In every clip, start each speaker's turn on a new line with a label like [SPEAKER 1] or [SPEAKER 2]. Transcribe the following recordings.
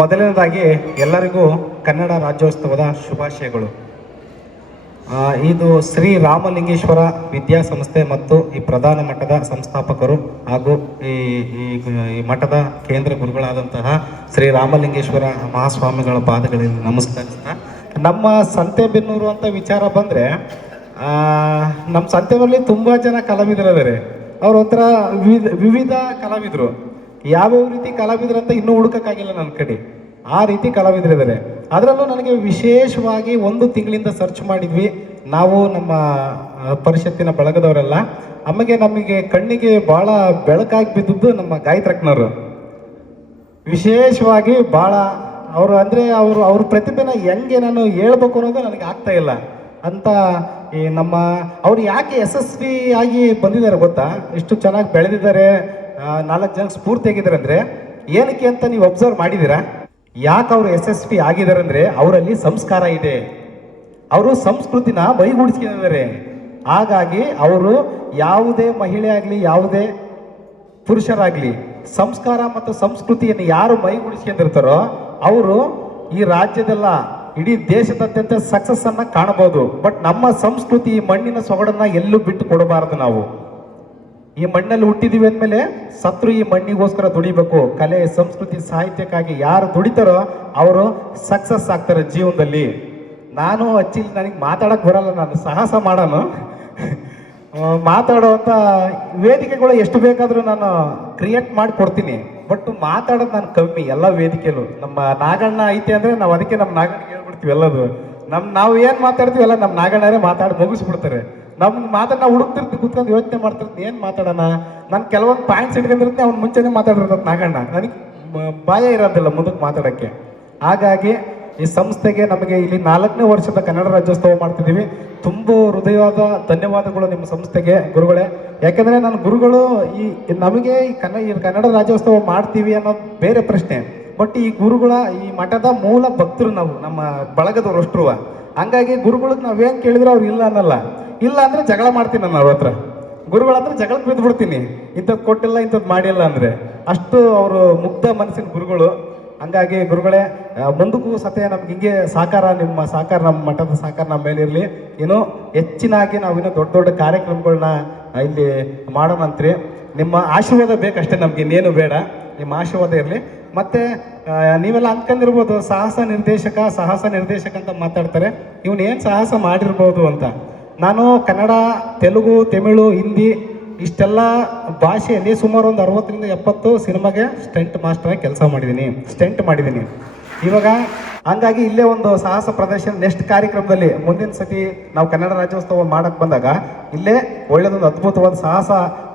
[SPEAKER 1] ಮೊದಲನೇದಾಗಿ ಎಲ್ಲರಿಗೂ ಕನ್ನಡ ರಾಜ್ಯೋತ್ಸವದ ಶುಭಾಶಯಗಳು. ಇದು ಶ್ರೀ ರಾಮಲಿಂಗೇಶ್ವರ ವಿದ್ಯಾಸಂಸ್ಥೆ ಮತ್ತು ಈ ಪ್ರಧಾನ ಮಠದ ಸಂಸ್ಥಾಪಕರು ಹಾಗೂ ಈ ಈ ಈ ಮಠದ ಕೇಂದ್ರ ಗುರುಗಳಾದಂತಹ ಶ್ರೀ ರಾಮಲಿಂಗೇಶ್ವರ ಮಹಾಸ್ವಾಮಿಗಳ ಪಾದಗಳಿಂದ ನಮಸ್ಕರಿಸ್ತಾ, ನಮ್ಮ ಸಂತೆಬೆನ್ನೂರು ಅಂತ ವಿಚಾರ ಬಂದರೆ ನಮ್ಮ ಸಂತೆಯಲ್ಲಿ ತುಂಬ ಜನ ಕಲಾವಿದರಿದ್ದಾರೆ ಅವ್ರ ಒಂಥರ ವಿವಿಧ ವಿವಿಧ ಕಲಾವಿದರು. ಯಾವ್ಯಾವ ರೀತಿ ಕಲಾವಿದರು ಅಂತ ಇನ್ನೂ ಹುಡುಕಕ್ಕಾಗಿಲ್ಲ ನನ್ನ ಕಡೆ. ಆ ರೀತಿ ಕಲಾವಿದರಿದ್ದಾರೆ. ಅದರಲ್ಲೂ ನನಗೆ ವಿಶೇಷವಾಗಿ ಒಂದು ತಿಂಗಳಿಂದ ಸರ್ಚ್ ಮಾಡಿದ್ವಿ. ನಾವು ನಮ್ಮ ಪರಿಷತ್ತಿನ ಬಳಗದವರೆಲ್ಲ. ಆಮೇಲೆ ನಮಗೆ ಕಣ್ಣಿಗೆ ಭಾಳ ಬೆಳಕಾಗಿ ಬಿದ್ದದ್ದು ನಮ್ಮ ಗಾಯತ್ರಕ್ನವರು ವಿಶೇಷವಾಗಿ ಭಾಳ ಅವರು ಅಂದರೆ ಅವರು, ಅವ್ರ ಪ್ರತಿಭೆನ ಹೆಂಗೆ ನಾನು ಹೇಳ್ಬೇಕು ಅನ್ನೋದು ನನಗೆ ಆಗ್ತಾ ಇಲ್ಲ. ಅಂತ ಈ ನಮ್ಮ, ಅವ್ರು ಯಾಕೆ ಯಶಸ್ವಿ ಆಗಿ ಬಂದಿದ್ದಾರೆ ಗೊತ್ತಾ? ಇಷ್ಟು ಚೆನ್ನಾಗಿ ಬೆಳೆದಿದ್ದಾರೆ. ನಾಲ್ಕು ಜನ ಸ್ಫೂರ್ತಿಯಾಗಿದ್ದಾರೆ ಅಂದರೆ ಏನಕ್ಕೆ ಅಂತ ನೀವು ಅಬ್ಸರ್ವ್ ಮಾಡಿದ್ದೀರಾ? ಯಾಕೆ ಅವರು ಯಶಸ್ವಿ ಆಗಿದ್ದಾರೆ ಅಂದರೆ ಅವರಲ್ಲಿ ಸಂಸ್ಕಾರ ಇದೆ. ಅವರು ಸಂಸ್ಕೃತಿನ ಬೈಗೂಡಿಸ್ಕೊಂಡಿದ್ದಾರೆ ಹಾಗಾಗಿ ಅವರು ಯಾವುದೇ ಮಹಿಳೆ ಆಗಲಿ, ಯಾವುದೇ ಪುರುಷರಾಗ್ಲಿ, ಸಂಸ್ಕಾರ ಮತ್ತು ಸಂಸ್ಕೃತಿಯನ್ನು ಯಾರು ಮೈಗೂಡಿಸ್ಕೊಂಡಿರ್ತಾರೋ ಅವರು ಈ ರಾಜ್ಯದೆಲ್ಲ ಇಡೀ ದೇಶದಾದ್ಯಂತ ಸಕ್ಸಸ್ ಅನ್ನ ಕಾಣಬಹುದು. ಬಟ್ ನಮ್ಮ ಸಂಸ್ಕೃತಿ ಮಣ್ಣಿನ ಸೊಗಡನ್ನ ಎಲ್ಲೂ ಬಿಟ್ಟು ಕೊಡಬಾರದು ನಾವು. ಈ ಮಣ್ಣಲ್ಲಿ ಹುಟ್ಟಿದೀವಿ ಅಂದಮೇಲೆ ಸತ್ರು ಈ ಮಣ್ಣಿಗೋಸ್ಕರ ದುಡಿಬೇಕು. ಕಲೆ, ಸಂಸ್ಕೃತಿ, ಸಾಹಿತ್ಯಕ್ಕಾಗಿ ಯಾರು ದುಡಿತಾರೋ ಅವರು ಸಕ್ಸಸ್ ಆಗ್ತಾರೆ ಜೀವನದಲ್ಲಿ. ನಾನು ಅಚ್ಚಿ ನನಗೆ ಮಾತಾಡಕ್ಕೆ ಬರಲ್ಲ, ನಾನು ಸಾಹಸ ಮಾಡೋನು. ಮಾತಾಡುವಂಥ ವೇದಿಕೆಗಳು ಎಷ್ಟು ಬೇಕಾದರೂ ನಾನು ಕ್ರಿಯೇಟ್ ಮಾಡಿ ಕೊಡ್ತೀನಿ ಬಟ್ ಮಾತಾಡೋದು ನಾನು ಕಮ್ಮಿ, ಎಲ್ಲ ವೇದಿಕೆಲು. ನಮ್ಮ ನಾಗಣ್ಣ ಐತೆ ಅಂದರೆ ನಾವು ಅದಕ್ಕೆ ನಮ್ಮ ನಾಗಣ್ಣ ಹೇಳ್ಬಿಡ್ತೀವಿ ಎಲ್ಲದು. ನಮ್ಮ ನಾವು ಏನು ಮಾತಾಡ್ತೀವಿ ಎಲ್ಲ ನಮ್ಮ ನಾಗಣ್ಣರೇ ಮಾತಾಡಿ ಮುಗಿಸ್ಬಿಡ್ತಾರೆ. ನಮ್ಮ ಮಾತನ್ನ ಹುಡುಕ್ತಿರ್ತಿ, ಕುತ್ಕೊಂಡು ಯೋಚನೆ ಮಾಡ್ತಿರ್ತೀನಿ ಏನು ಮಾತಾಡೋಣ? ನಾನು ಕೆಲವೊಂದು ಪಾಯಿಂಟ್ಸ್ ಇಟ್ಕೊಂಡಿರ್ತೀನಿ ಅವ್ನು ಮುಂಚೆನೇ ಮಾತಾಡಿರ್ತದೆ ನಾಗಣ್ಣ. ನನಗೆ ಭಯ ಇರೋದಿಲ್ಲ ಮುಂದಕ್ಕೆ ಮಾತಾಡೋಕ್ಕೆ. ಹಾಗಾಗಿ ಈ ಸಂಸ್ಥೆಗೆ ನಮಗೆ ಇಲ್ಲಿ ನಾಲ್ಕನೇ ವರ್ಷದ ಕನ್ನಡ ರಾಜ್ಯೋತ್ಸವ ಮಾಡ್ತಿದ್ದೀವಿ. ತುಂಬ ಹೃದಯವಾದ ಧನ್ಯವಾದಗಳು ನಿಮ್ಮ ಸಂಸ್ಥೆಗೆ, ಗುರುಗಳೇ. ಯಾಕಂದರೆ ನನ್ನ ಗುರುಗಳು ಈ, ನಮಗೆ ಈ ಕನ್ನಡ ಈ ಕನ್ನಡ ರಾಜ್ಯೋತ್ಸವ ಮಾಡ್ತೀವಿ ಅನ್ನೋದು ಬೇರೆ ಪ್ರಶ್ನೆ. ಬಟ್ ಈ ಗುರುಗಳ, ಈ ಮಠದ ಮೂಲ ಭಕ್ತರು ನಾವು, ನಮ್ಮ ಬಳಗದವ್ರು ಅಷ್ಟ್ರುವ ಹಂಗಾಗಿ ಗುರುಗಳಿಗೆ ನಾವೇನು ಕೇಳಿದ್ರೆ ಅವ್ರು ಇಲ್ಲ ಅನ್ನಲ್ಲ. ಇಲ್ಲ ಅಂದರೆ ಜಗಳ ಮಾಡ್ತೀನಿ ನಾನು ಅವ್ರ ಹತ್ರ. ಗುರುಗಳ ಜಗಳಕ್ಕೆ ಬಿದ್ದು ಬಿಡ್ತೀನಿ ಇಂಥದ್ದು ಕೊಟ್ಟಿಲ್ಲ ಇಂಥದ್ದು ಮಾಡಿಲ್ಲ ಅಂದರೆ. ಅಷ್ಟು ಅವರು ಮುಗ್ಧ ಮನಸ್ಸಿನ ಗುರುಗಳು. ಹಂಗಾಗಿ ಗುರುಗಳೇ ಮುಂದಕ್ಕೂ ಸತೆ ನಮ್ಗೆ ಹಿಂಗೆ ಸಹಕಾರ, ನಿಮ್ಮ ಸಹಕಾರ, ನಮ್ಮ ಮಠದ ಸಹಕಾರ ನಮ್ಮ ಮೇಲಿರಲಿ ಇನ್ನೂ ಹೆಚ್ಚಿನಾಗಿ ನಾವು ಇನ್ನೂ ದೊಡ್ಡ ದೊಡ್ಡ ಕಾರ್ಯಕ್ರಮಗಳನ್ನ ಇಲ್ಲಿ ಮಾಡೋಣಂತ್ರಿ ನಿಮ್ಮ ಆಶೀರ್ವಾದ ಬೇಕಷ್ಟೇ ನಮ್ಗೆ, ಇನ್ನೇನು ಬೇಡ. ನಿಮ್ಮ ಆಶೀರ್ವಾದ ಇರಲಿ. ಮತ್ತೆ ನೀವೆಲ್ಲ ಅಂದ್ಕೊಂಡಿರ್ಬೋದು, ಸಾಹಸ ನಿರ್ದೇಶಕ ಸಾಹಸ ನಿರ್ದೇಶಕ ಅಂತ ಮಾತಾಡ್ತಾರೆ. ಇವನು ಏನು ಸಾಹಸ ಮಾಡಿರ್ಬೋದು ಅಂತ. ನಾನು ಕನ್ನಡ, ತೆಲುಗು, ತಮಿಳು, ಹಿಂದಿ ಇಷ್ಟೆಲ್ಲ ಭಾಷೆಯಲ್ಲಿ ಸುಮಾರು ಒಂದು ಅರವತ್ತರಿಂದ ಎಪ್ಪತ್ತು ಸಿನಿಮಾಗೆ ಸ್ಟೆಂಟ್ ಮಾಸ್ಟರ್ ಆಗಿ ಕೆಲಸ ಮಾಡಿದ್ದೀನಿ, ಸ್ಟೆಂಟ್ ಮಾಡಿದ್ದೀನಿ. ಇವಾಗ ಹಂಗಾಗಿ ಇಲ್ಲೇ ಒಂದು ಸಾಹಸ ಪ್ರದರ್ಶನ ನೆಕ್ಸ್ಟ್ ಕಾರ್ಯಕ್ರಮದಲ್ಲಿ ಮುಂದಿನ ಸತಿ ನಾವು ಕನ್ನಡ ರಾಜ್ಯೋತ್ಸವ ಮಾಡಕ್ಕೆ ಬಂದಾಗ ಇಲ್ಲೇ ಒಳ್ಳೆಯದೊಂದು ಅದ್ಭುತವಾದ ಸಾಹಸ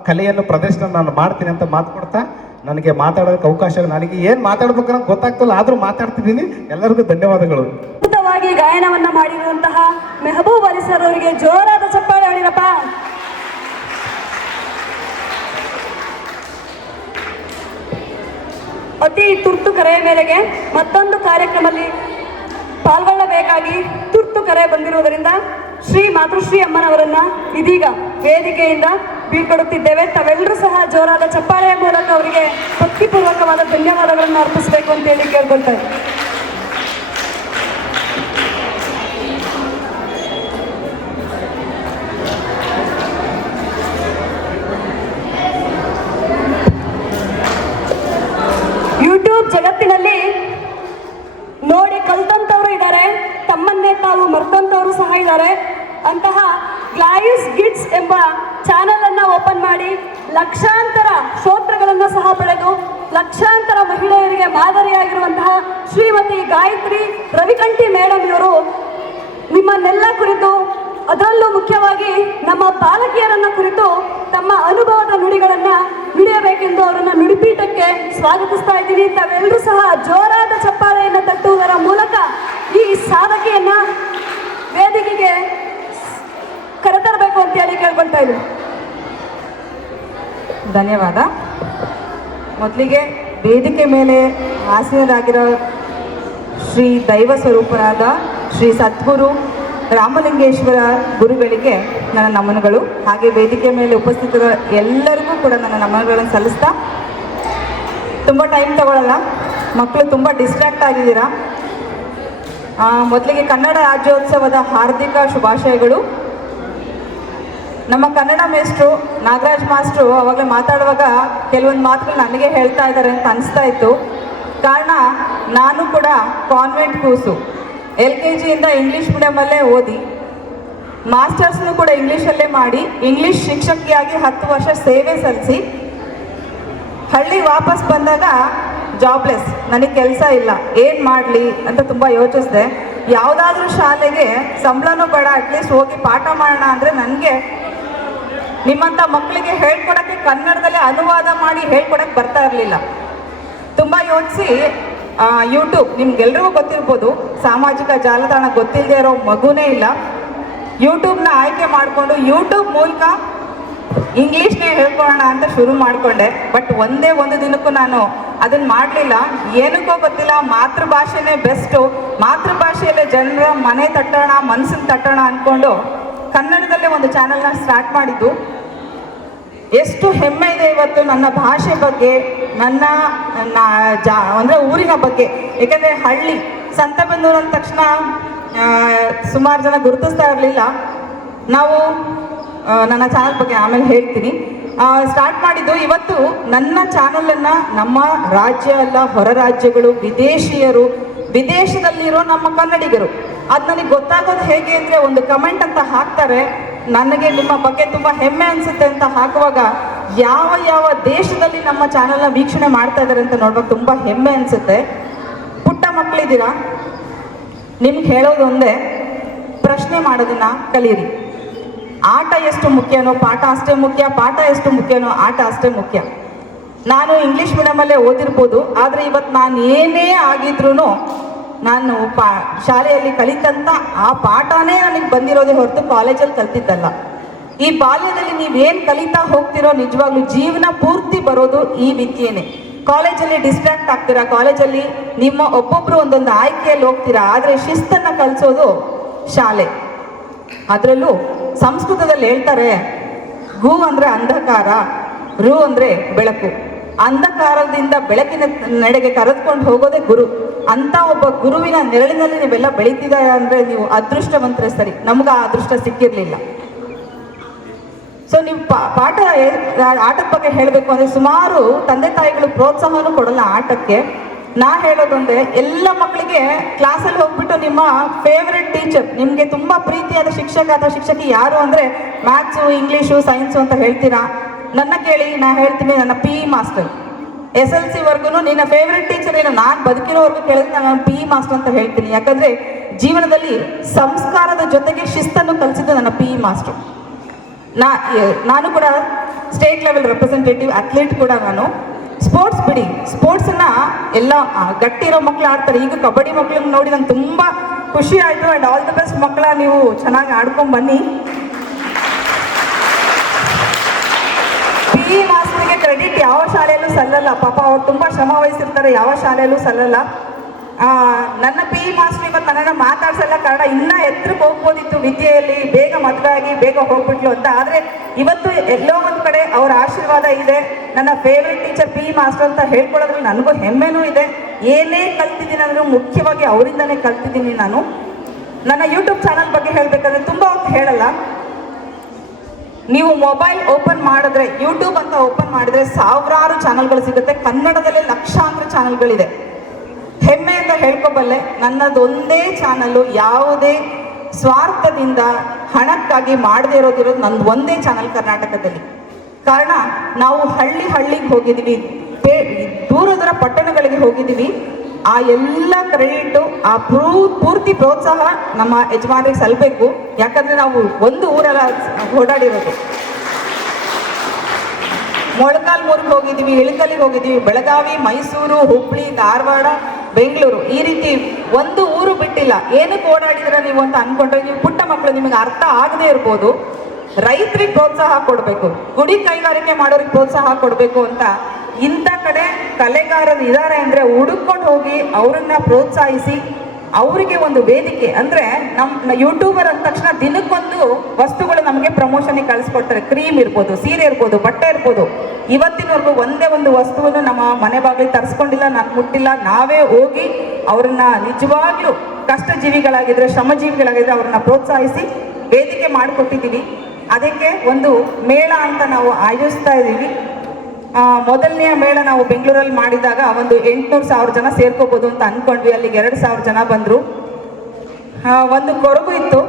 [SPEAKER 1] ಕಲೆಯನ್ನು ಪ್ರದರ್ಶನ ನಾನು ಮಾಡ್ತೀನಿ ಅಂತ ಮಾತು ಕೊಡ್ತಾ ನನಗೆ ಮಾತಾಡೋದಕ್ಕೆ ಅವಕಾಶ ನನಗೆ ಏನು ಮಾತಾಡ್ಬೇಕಂತ ಗೊತ್ತಾಗ್ತಲ್ಲ, ಆದರೂ ಮಾತಾಡ್ತಿದ್ದೀನಿ. ಎಲ್ಲರಿಗೂ ಧನ್ಯವಾದಗಳು.
[SPEAKER 2] ಅದ್ಭುತವಾಗಿ ಗಾಯನವನ್ನ ಮಾಡಿರುವಂತಹ ಮೆಹಬೂಬ್ ಅಲಿ ಸರ್ ಅವರಿಗೆ ಜೋರಾದ ಚಪ್ಪಾಳೆ ಹೊಡಿರಪ್ಪ. ಅತಿ ತುರ್ತು ಕರೆಯ ಮೇರೆಗೆ ಮತ್ತೊಂದು ಕಾರ್ಯಕ್ರಮದಲ್ಲಿ ಪಾಲ್ಗೊಳ್ಳಬೇಕಾಗಿ ತುರ್ತು ಕರೆ ಬಂದಿರುವುದರಿಂದ ಶ್ರೀ ಮಾತೃಶ್ರೀ ಅಮ್ಮನವರನ್ನ ಇದೀಗ ವೇದಿಕೆಯಿಂದ ಬೀಳ್ಕೊಡುತ್ತಿದ್ದೇವೆ. ತಾವೆಲ್ಲರೂ ಸಹ ಜೋರಾದ ಚಪ್ಪಾಳೆಯ ಮೂಲಕ ಅವರಿಗೆ ಭಕ್ತಿಪೂರ್ವಕವಾದ ಧನ್ಯವಾದಗಳನ್ನು ಅರ್ಪಿಸಬೇಕು ಅಂತ ಹೇಳಿ ಕೇಳ್ಕೊಳ್ತಾರೆ ಯೂಟ್ಯೂಬ್ ಜಗತ್ತಿನಲ್ಲಿ ನೋಡಿ ಕಲ್ತಂತವ್ರು ಇದ್ದಾರೆ ತಮ್ಮನ್ನೇ ತಾವು ಮರ್ತಂತವ್ರು ಸಹ ಇದ್ದಾರೆ ಅಂತಹ ಗ್ಲಾಯಿಸ್ ಗಿಡ್ಸ್ ಎಂಬ ಚಾನೆಲ್ ಅನ್ನ ಓಪನ್ ಮಾಡಿ ಲಕ್ಷಾಂತರ ಶ್ರೋತ್ರಗಳನ್ನು ಸಹ ಪಡೆದು ಲಕ್ಷಾಂತರ ಮಹಿಳೆಯರಿಗೆ ಮಾದರಿಯಾಗಿರುವಂತಹ ಶ್ರೀಮತಿ ಗಾಯತ್ರಿ ರವಿಕಂಠಿ ಮೇಡಮ್ ಇವರು ನಿಮ್ಮನ್ನೆಲ್ಲ ಕುರಿತು ಅದರಲ್ಲೂ ಮುಖ್ಯವಾಗಿ ನಮ್ಮ ಬಾಲಕಿಯರನ್ನ ಕುರಿತು ತಮ್ಮ ಅನುಭವದ ನುಡಿಗಳನ್ನ ನುಡಿಯಬೇಕೆಂದು ಅವರನ್ನ ನುಡಿಪೀಠಕ್ಕೆ ಸ್ವಾಗತಿಸ್ತಾ ಇದ್ದೀನಿ. ತಾವೆಲ್ಲರೂ ಸಹ ಜೋರಾದ ಚಪ್ಪಾಳೆಯನ್ನು ತಟ್ಟುವುದರ ಮೂಲಕ ಈ ಸಾಧಕಿಯನ್ನ ವೇದಿಕೆಗೆ ಕರೆತರಬೇಕು ಅಂತ ಹೇಳಿ ಕೇಳ್ಕೊಳ್ತಾ ಇದ್ದೀನಿ.
[SPEAKER 3] ಧನ್ಯವಾದ. ಮೊದಲಿಗೆ ವೇದಿಕೆ ಮೇಲೆ ಆಸೀನರಾಗಿರೋ ಶ್ರೀ ದೈವ ಸ್ವರೂಪರಾದ ಶ್ರೀ ಸದ್ಗುರು ರಾಮಲಿಂಗೇಶ್ವರ ಗುರುಗಳಿಗೆ ನನ್ನ ನಮನಗಳು. ಹಾಗೆ ವೇದಿಕೆ ಮೇಲೆ ಉಪಸ್ಥಿತರ ಎಲ್ಲರಿಗೂ ಕೂಡ ನನ್ನ ನಮನಗಳನ್ನು ಸಲ್ಲಿಸ್ತಾ ತುಂಬ ಟೈಮ್ ತಗೊಳ್ಳಲ್ಲ ಮಕ್ಕಳು ತುಂಬ ಡಿಸ್ಟ್ರಾಕ್ಟ್ ಆಗಿದ್ದೀರಾ? ಮೊದಲಿಗೆ ಕನ್ನಡ ರಾಜ್ಯೋತ್ಸವದ ಹಾರ್ದಿಕ ಶುಭಾಶಯಗಳು. ನಮ್ಮ ಕನ್ನಡ ಮೇಷ್ಟ್ರು, ನಾಗರಾಜ್ ಮಾಸ್ಟ್ರು ಅವಾಗಲೇ ಮಾತಾಡುವಾಗ ಕೆಲವೊಂದು ಮಾತುಗಳು ನನಗೆ ಹೇಳ್ತಾ ಇದ್ದಾರೆ ಅಂತ ಅನಿಸ್ತಾ ಇತ್ತು. ಕಾರಣ, ನಾನು ಕೂಡ ಕಾನ್ವೆಂಟ್ ಕೂಸು. ಎಲ್ ಕೆ ಜಿಯಿಂದ ಇಂಗ್ಲೀಷ್ ಮೀಡಿಯಮಲ್ಲೇ ಓದಿ. ಮಾಸ್ಟರ್ಸ್ನು ಕೂಡ ಇಂಗ್ಲೀಷಲ್ಲೇ ಮಾಡಿ ಇಂಗ್ಲೀಷ್ ಶಿಕ್ಷಕಿಯಾಗಿ ಹತ್ತು ವರ್ಷ ಸೇವೆ ಸಲ್ಲಿಸಿ. ಹಳ್ಳಿ ವಾಪಸ್ ಬಂದಾಗ ಜಾಬ್ಲೆಸ್ ನನಗೆ ಕೆಲಸ ಇಲ್ಲ, ಏನು ಮಾಡಲಿ ಅಂತ ತುಂಬ ಯೋಚಿಸಿದೆ. ಯಾವುದಾದ್ರೂ ಶಾಲೆಗೆ ಸಂಬಳನೂ ಬೇಡ ಅಟ್ಲೀಸ್ಟ್ ಹೋಗಿ ಪಾಠ ಮಾಡೋಣ ಅಂದರೆ ನನಗೆ ನಿಮ್ಮಂಥ ಮಕ್ಕಳಿಗೆ ಹೇಳ್ಕೊಡೋಕ್ಕೆ ಕನ್ನಡದಲ್ಲೇ ಅನುವಾದ ಮಾಡಿ ಹೇಳ್ಕೊಡಕ್ಕೆ ಬರ್ತಾ ಇರಲಿಲ್ಲ. ತುಂಬ ಯೋಚಿಸಿ ಯೂಟ್ಯೂಬ್ ನಿಮ್ಗೆಲ್ರಿಗೂ ಗೊತ್ತಿರ್ಬೋದು, ಸಾಮಾಜಿಕ ಜಾಲತಾಣ ಗೊತ್ತಿಲ್ಲದೆ ಇರೋ ಮಗುನೇ ಇಲ್ಲ. ಯೂಟ್ಯೂಬ್ನ ಆಯ್ಕೆ ಮಾಡಿಕೊಂಡು ಯೂಟ್ಯೂಬ್ ಮೂಲಕ ಇಂಗ್ಲೀಷ್ನೇ ಹೇಳ್ಕೊಳ್ಳೋಣ ಅಂತ ಶುರು ಮಾಡಿಕೊಂಡೆ. ಬಟ್ ಒಂದೇ ಒಂದು ದಿನಕ್ಕೂ ನಾನು ಅದನ್ನು ಮಾಡಲಿಲ್ಲ. ಏನಕ್ಕೂ ಗೊತ್ತಿಲ್ಲ, ಮಾತೃಭಾಷೆನೇ ಬೆಸ್ಟು ಮಾತೃಭಾಷೆಯಲ್ಲೇ ಜನರ ಮನೆ ತಟ್ಟೋಣ ಮನಸ್ಸನ್ನು ತಟ್ಟೋಣ ಅಂದ್ಕೊಂಡು ಕನ್ನಡದಲ್ಲೇ ಒಂದು ಚಾನಲ್ನ ಸ್ಟಾರ್ಟ್ ಮಾಡಿದ್ದು. ಎಷ್ಟು ಹೆಮ್ಮೆ ಇದೆ ಇವತ್ತು ನನ್ನ ಭಾಷೆ ಬಗ್ಗೆ, ನನ್ನ ಜಾ, ಅಂದರೆ ಊರಿನ ಬಗ್ಗೆ. ಏಕೆಂದರೆ ಹಳ್ಳಿ, ಸಂತಬೆನ್ನೂರು ಅಂದ ತಕ್ಷಣ ಸುಮಾರು ಜನ ಗುರುತಿಸ್ತಾ ಇರಲಿಲ್ಲ. ನಾವು ನನ್ನ ಚಾನಲ್ ಬಗ್ಗೆ ಆಮೇಲೆ ಹೇಳ್ತೀನಿ. ಸ್ಟಾರ್ಟ್ ಮಾಡಿದ್ದು ಇವತ್ತು ನನ್ನ ಚಾನಲನ್ನು ನಮ್ಮ ರಾಜ್ಯ ಅಲ್ಲ, ಹೊರ ರಾಜ್ಯಗಳು, ವಿದೇಶಿಯರು, ವಿದೇಶದಲ್ಲಿರೋ ನಮ್ಮ ಕನ್ನಡಿಗರು. ಅದು ನನಗೆ ಗೊತ್ತಾಗೋದು ಹೇಗೆ ಅಂದರೆ ಒಂದು ಕಮೆಂಟ್ ಅಂತ ಹಾಕ್ತಾರೆ. ನನಗೆ ನಿಮ್ಮ ಬಗ್ಗೆ ತುಂಬ ಹೆಮ್ಮೆ ಅನಿಸುತ್ತೆ ಅಂತ ಹಾಕುವಾಗ ಯಾವ ಯಾವ ದೇಶದಲ್ಲಿ ನಮ್ಮ ಚಾನಲ್ನ ವೀಕ್ಷಣೆ ಮಾಡ್ತಾ ಇದ್ದಾರೆ ಅಂತ ನೋಡುವಾಗ ತುಂಬ ಹೆಮ್ಮೆ ಅನಿಸುತ್ತೆ. ಪುಟ್ಟ ಮಕ್ಕಳಿದ್ದೀರಾ ನಿಮ್ಗೆ ಹೇಳೋದು ಒಂದೇ, ಪ್ರಶ್ನೆ ಮಾಡೋದನ್ನ ಕಲೀರಿ ಆಟ ಎಷ್ಟು ಮುಖ್ಯನೋ, ಪಾಠ ಅಷ್ಟೇ ಮುಖ್ಯ, ಪಾಠ ಎಷ್ಟು ಮುಖ್ಯನೋ, ಆಟ ಅಷ್ಟೇ ಮುಖ್ಯ. ನಾನು ಇಂಗ್ಲೀಷ್ ಮೀಡಿಯಮಲ್ಲೇ ಓದಿರ್ಬೋದು, ಆದರೆ ಇವತ್ತು ನಾನು ಏನೇ ಆಗಿದ್ರೂ ನಾನು ಪಾ ಶಾಲೆಯಲ್ಲಿ ಕಲಿತಂಥ ಆ ಪಾಠನೇ ನನಗೆ ಬಂದಿರೋದೇ ಹೊರತು ಕಾಲೇಜಲ್ಲಿ ಕಲ್ತಿದ್ದಲ್ಲ. ಈ ಬಾಲ್ಯದಲ್ಲಿ ನೀವೇನು ಕಲಿತಾ ಹೋಗ್ತಿರೋ ನಿಜವಾಗ್ಲೂ ಜೀವನ ಪೂರ್ತಿ ಬರೋದು ಈ ವಿದ್ಯೆನೆ. ಕಾಲೇಜಲ್ಲಿ ಡಿಸ್ಟ್ರಾಕ್ಟ್ ಆಗ್ತೀರಾ? ಕಾಲೇಜಲ್ಲಿ ನಿಮ್ಮ ಒಬ್ಬೊಬ್ರು ಒಂದೊಂದು ಆಯ್ಕೆಯಲ್ಲಿ ಹೋಗ್ತೀರಾ? ಆದರೆ ಶಿಸ್ತನ್ನು ಕಲಿಸೋದು ಶಾಲೆ. ಅದರಲ್ಲೂ ಸಂಸ್ಕೃತದಲ್ಲಿ ಹೇಳ್ತಾರೆ, ಗು ಅಂದ್ರೆ ಅಂಧಕಾರ, ರು ಅಂದ್ರೆ ಬೆಳಕು. ಅಂಧಕಾರದಿಂದ ಬೆಳಕಿನ ನಡೆಗೆ ಕರೆದುಕೊಂಡು ಹೋಗೋದೇ ಗುರು. ಅಂತ ಒಬ್ಬ ಗುರುವಿನ ನೆರಳಿನಲ್ಲಿ ನೀವೆಲ್ಲ ಬೆಳೀತಿದ್ದಾರೆ ಅಂದ್ರೆ ನೀವು ಅದೃಷ್ಟವಂತರೇ ಸರಿ. ನಮ್ಗೆ ಆ ಅದೃಷ್ಟ ಸಿಕ್ಕಿರ್ಲಿಲ್ಲ. ಸೊ ನೀವು ಪಾಠ ಆಟದ ಬಗ್ಗೆ ಹೇಳಬೇಕು ಅಂದ್ರೆ ಸುಮಾರು ತಂದೆ ತಾಯಿಗಳು ಪ್ರೋತ್ಸಾಹನೂ ಕೊಡಲ್ಲ ಆಟಕ್ಕೆ. ನಾ ಹೇಳೋದಂದ್ರೆ ಎಲ್ಲ ಮಕ್ಕಳಿಗೆ ಕ್ಲಾಸಲ್ಲಿ ಹೋಗ್ಬಿಟ್ಟು ನಿಮ್ಮ ಫೇವ್ರೆಟ್ ಟೀಚರ್ ನಿಮಗೆ ತುಂಬ ಪ್ರೀತಿಯಾದ ಶಿಕ್ಷಕ ಅಥವಾ ಶಿಕ್ಷಕಿ ಯಾರು ಅಂದರೆ ಮ್ಯಾಥ್ಸು ಇಂಗ್ಲೀಷು ಸೈನ್ಸು ಅಂತ ಹೇಳ್ತೀರಾ? ನನ್ನ ಕೇಳಿ ನಾ ಹೇಳ್ತೀನಿ ನನ್ನ P E master S L ಸಿವರೆಗೂ ನಿನ್ನ ಫೇವ್ರೆಟ್ ಟೀಚರ್ ಏನು ನಾನು ಬದುಕಿರೋವರೆಗೂ ಕೇಳಿದ್ರೆ ನಾನು ಪಿ ಇ ಮಾಸ್ಟರ್ ಅಂತ ಹೇಳ್ತೀನಿ. ಯಾಕಂದರೆ ಜೀವನದಲ್ಲಿ ಸಂಸ್ಕಾರದ ಜೊತೆಗೆ ಶಿಸ್ತನ್ನು ಕಲಿಸಿದ್ದು ನನ್ನ ಪಿ ಇ ಮಾಸ್ಟರ್ ನಾ ನಾನು ಕೂಡ ಸ್ಟೇಟ್ ಲೆವೆಲ್ ರೆಪ್ರೆಸೆಂಟೇಟಿವ್ ಅಥ್ಲೀಟ್ ಕೂಡ ನಾನು. ಸ್ಪೋರ್ಟ್ಸ್ ಬಿಡಿ. ಸ್ಪೋರ್ಟ್ಸನ್ನ ಎಲ್ಲ ಆ, ಗಟ್ಟಿ ಇರೋ ಮಕ್ಕಳು ಆಡ್ತಾರೆ. ಈಗ ಕಬಡ್ಡಿ ಮಕ್ಳನ್ನ ನೋಡಿ ನಂಗೆ ತುಂಬ ಖುಷಿ ಆಯಿತು. ಆ್ಯಂಡ್ ಆಲ್ ದ ಬೆಸ್ಟ್ ಮಕ್ಕಳ ನೀವು ಚೆನ್ನಾಗಿ ಆಡ್ಕೊಂಡು ಬನ್ನಿ. ಇ ಮಾಸ್ಟರ್ಗೆ ಕ್ರೆಡಿಟ್ ಯಾವ ಶಾಲೆಯಲ್ಲೂ ಸಲ್ಲಲ್ಲ. ಪಾಪ ಅವ್ರು ತುಂಬ ಶ್ರಮ ವಹಿಸಿರ್ತಾರೆ, ಯಾವ ಶಾಲೆಯಲ್ಲೂ ಸಲ್ಲಲ್ಲ. ನನ್ನ ಪಿ ಇ ಮಾಸ್ಟರ್ ಇವತ್ತು ನನ್ನನ್ನು ಮಾತಾಡ್ಸಲ್ಲ ಕಾರಣ ಇನ್ನೂ ಎತ್ತರಕ್ಕೆ ಹೋಗ್ಬೋದಿತ್ತು ವಿದ್ಯೆಯಲ್ಲಿ. ಬೇಗ ಮದುವೆ ಬೇಗ ಹೋಗ್ಬಿಟ್ಲು ಅಂತ. ಆದರೆ ಇವತ್ತು ಎಲ್ಲೋ ಒಂದು ಕಡೆ ಅವ್ರ ಆಶೀರ್ವಾದ ಇದೆ. ನನ್ನ favourite teacher P E master ಅಂತ ಹೇಳ್ಕೊಳ್ಳೋದ್ರಲ್ಲಿ ನನಗೂ ಹೆಮ್ಮೆನೂ ಇದೆ. ಏನೇ ಕಲ್ತಿದ್ದೀನಿ ಅಂದ್ರೆ ಮುಖ್ಯವಾಗಿ ಅವರಿಂದನೇ ಕಲ್ತಿದ್ದೀನಿ ನಾನು. ನನ್ನ ಯೂಟ್ಯೂಬ್ ಚಾನಲ್ ಬಗ್ಗೆ ಹೇಳಬೇಕಂದ್ರೆ ತುಂಬ ಹೇಳಲ್ಲ. ನೀವು ಮೊಬೈಲ್ ಓಪನ್ ಮಾಡಿದ್ರೆ ಯೂಟ್ಯೂಬ್ ಅಂತ ಓಪನ್ ಮಾಡಿದ್ರೆ ಸಾವಿರಾರು ಚಾನಲ್ಗಳು ಸಿಗುತ್ತೆ. ಕನ್ನಡದಲ್ಲೇ ಲಕ್ಷಾಂತರ ಚಾನಲ್ಗಳಿದೆ ಹೆಮ್ಮೆಯಿಂದ ಹೇಳ್ಕೊಬಲ್ಲೆ, ನನ್ನದೊಂದೇ ಚಾನಲ್ಲು ಯಾವುದೇ ಸ್ವಾರ್ಥದಿಂದ ಹಣಕ್ಕಾಗಿ ಮಾಡದೇ ಇರೋದಿರೋದು ನನ್ನ ಒಂದೇ ಚಾನಲ್ ಕರ್ನಾಟಕದಲ್ಲಿ. ಕಾರಣ, ನಾವು ಹಳ್ಳಿ ಹಳ್ಳಿಗೆ ಹೋಗಿದ್ದೀವಿ. ದೂರದರ ದೂರ ದೂರ ಪಟ್ಟಣಗಳಿಗೆ ಹೋಗಿದ್ದೀವಿ. ಆ ಎಲ್ಲ ಕ್ರೆಡಿಟು, ಆ ಪ್ರೂ ಪೂರ್ತಿ ಪ್ರೋತ್ಸಾಹ ನಮ್ಮ ಯಜಮಾನರಿಗೆ ಸಲ್ಲಬೇಕು ಯಾಕಂದರೆ ನಾವು ಒಂದು ಊರೆಲ್ಲ ಓಡಾಡಿರೋದು. ಮೊಳಕಾಲ್ಮೂರ್ಗೆ ಹೋಗಿದ್ದೀವಿ, ಇಳಕಲ್ಲಿಗೆ ಹೋಗಿದ್ದೀವಿ. ಬೆಳಗಾವಿ, ಮೈಸೂರು, ಹುಬ್ಳಿ, ಧಾರವಾಡ, ಬೆಂಗಳೂರು. ಈ ರೀತಿ ಒಂದು ಊರು ಬಿಟ್ಟಿಲ್ಲ. ಏನಕ್ಕೆ ಓಡಾಡಿದ್ರೆ ನೀವು ಅಂತ ಅನ್ಕೊಂಡ್ರೆ ನೀವು ಪುಟ್ಟ ಮಕ್ಕಳು ನಿಮಗೆ ಅರ್ಥ ಆಗದೇ ಇರ್ಬೋದು. ರೈತರಿಗೆ ಪ್ರೋತ್ಸಾಹ ಕೊಡಬೇಕು. ಗುಡಿ ಕೈಗಾರಿಕೆ ಮಾಡೋರಿಗೆ ಪ್ರೋತ್ಸಾಹ ಕೊಡಬೇಕು ಅಂತ ಇಂಥ ಕಡೆ ಕಲೆಗಾರರು ಇದ್ದಾರೆ ಅಂದರೆ ಹುಡುಕೊಂಡು ಹೋಗಿ ಅವರನ್ನ ಪ್ರೋತ್ಸಾಹಿಸಿ ಅವರಿಗೆ ಒಂದು ವೇದಿಕೆ. ಅಂದರೆ ನಮ್ಮ ಯೂಟ್ಯೂಬರ್ ಅಂದ ತಕ್ಷಣ ದಿನಕ್ಕೊಂದು ವಸ್ತುಗಳು ನಮಗೆ ಪ್ರಮೋಷನ್ಗೆ ಕಳಿಸ್ಕೊಡ್ತಾರೆ. ಕ್ರೀಮ್ ಇರ್ಬೋದು, ಸೀರೆ ಇರ್ಬೋದು, ಬಟ್ಟೆ ಇರ್ಬೋದು. ಇವತ್ತಿನವರೆಗೂ ಒಂದೇ ಒಂದು ವಸ್ತುವನ್ನು ನಮ್ಮ ಮನೆ ಬಾಗಿಲು ತರಿಸ್ಕೊಂಡಿಲ್ಲ ನಾನು ಮುಟ್ಟಿಲ್ಲ. ನಾವೇ ಹೋಗಿ ಅವ್ರನ್ನ ನಿಜವಾಗ್ಲೂ ಕಷ್ಟ ಶ್ರಮಜೀವಿಗಳಾಗಿದ್ದರೆ ಅವ್ರನ್ನ ಪ್ರೋತ್ಸಾಹಿಸಿ ವೇದಿಕೆ ಮಾಡಿಕೊಟ್ಟಿದ್ದೀವಿ. ಅದಕ್ಕೆ ಒಂದು ಮೇಳ ಅಂತ ನಾವು ಆಯೋಜಿಸ್ತಾ ಇದ್ದೀವಿ. ಮೊದಲನೆಯ ಮೇಳ ನಾವು ಬೆಂಗಳೂರಲ್ಲಿ ಮಾಡಿದಾಗ ಒಂದು ಎಂಟುನೂರು ಸಾವಿರ ಜನ ಸೇರ್ಕೋಬೋದು ಅಂತ ಅಂದ್ಕೊಂಡ್ವಿ ಅಲ್ಲಿಗೆ ಎರಡು ಸಾವಿರ ಜನ ಬಂದರು. ಒಂದು ಕೊರಗು ಇತ್ತು.